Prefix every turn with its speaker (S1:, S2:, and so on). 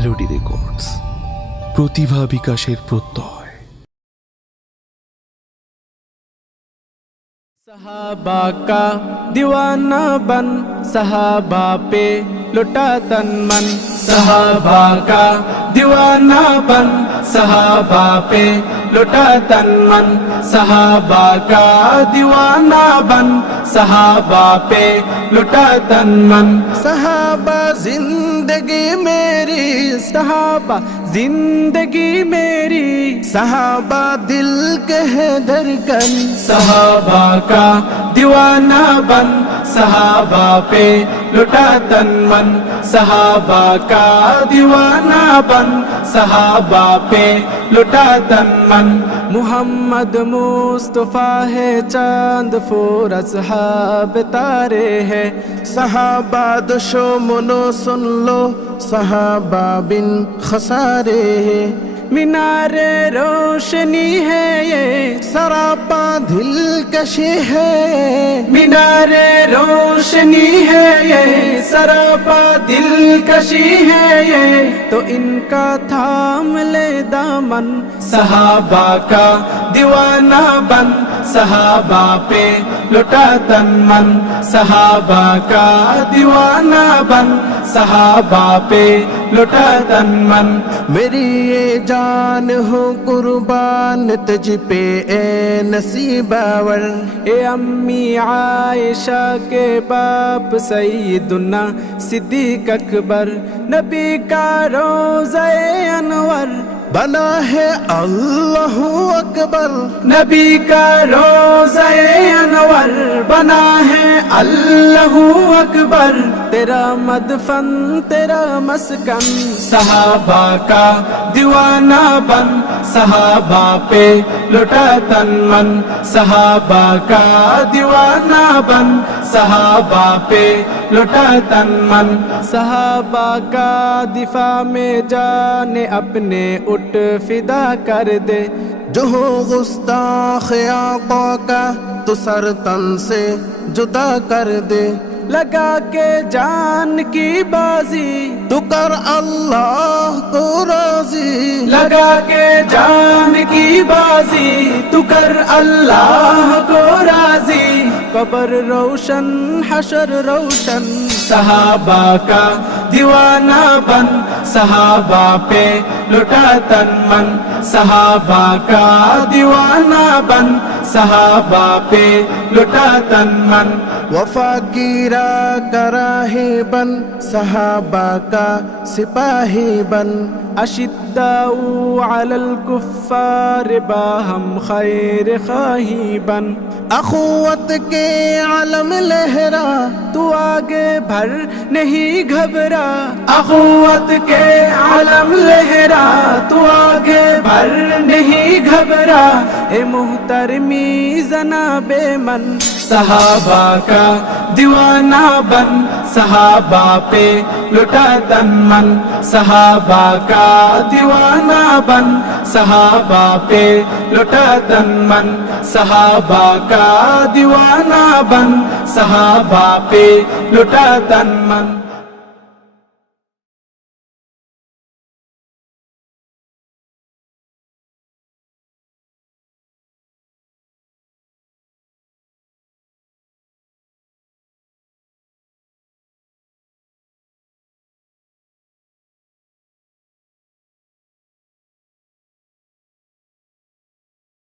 S1: Melody records, প্রতিভা বিকাশের প্রত্যয়।
S2: सहाबा का दीवाना बन, सहाबा पे लुटा तन मन। सहाबा का दीवाना बन, सहाबा पे लुटा तन मन। सहाबा का दीवाना बन, सहाबा पे लुटा तन मन। सहाबा जिंदगी मेरी, सहाबा जिंदगी मेरी, सहाबा दिल के है धड़कन। सहाबा का दीवाना बन, सहाबा पे लुटा तन मन। सहाबा का दीवाना बन, सहाबा पे लुटा तन मन। मुहम्मद मुस्तफा है चांद फूर असहाब तारे है। सहाबा दुश्मनो सुन लो, सहाबा बिन खसारे है। मीनारे रोशनी है ये, सरापा दिलकशी है। मीनारे रोशनी है ये, सरापा दिलकशी है ये। तो इनका थाम ले दामन, सहाबा का दीवाना बन। सहाबा पे लुटा तन मन, सहाबा का दीवाना बन। सहाबा पे लुटा तन मन। मेरी ये जान हो कुर्बान तुझ पे ए नसीबावर। ए अम्मी आयशा के बाप सैयदुना सिद्दीक अकबर, नबी का रोज़े अनवर बना है अल्लाहू अकबर। नबी का रोज़े अनवर बना है अल्लाहू अकबर। तेरा मदफन तेरा मस्कन, सहाबा का दीवाना बन। सहाबा पे लुटा तन मन, सहाबा का दीवाना बन। सहाबा पे लुटा तन मन। सहाबा का दिफा में जाने अपने उठ फिदा कर दे। जो हो गुस्ताख आका का तो सर तन से जुदा कर दे। लगा के जान की बाजी तू कर अल्लाह को राजी। लगा के जान की बाजी तू कर अल्लाह को राजी। कब्र रोशन हशर रोशन, सहाबा का दीवाना बन। सहाबा पे लुटा तन मन, सहाबा का दीवाना बन। सहाबा पे लुटा तन मन। वफा की कराहे बन, सहाबा का सिपाही बन। अशिद्दाउ अलल कुफ्फार बाहम खैर खाही बन। अखुवत के आलम लहरा तू आगे भर नहीं घबरा। अखुवत के आलम लहरा तू आगे भर नहीं घबरा। ए मुहतरमी जनाबे मन, सहाबा का दीवाना बन। सहाबा पे लुटा तन मन, सहाबा का दीवाना बन। सहाबा पे लुटा तन मन, सहाबा का दीवाना बन। सहाबा पे लुटा तन मन।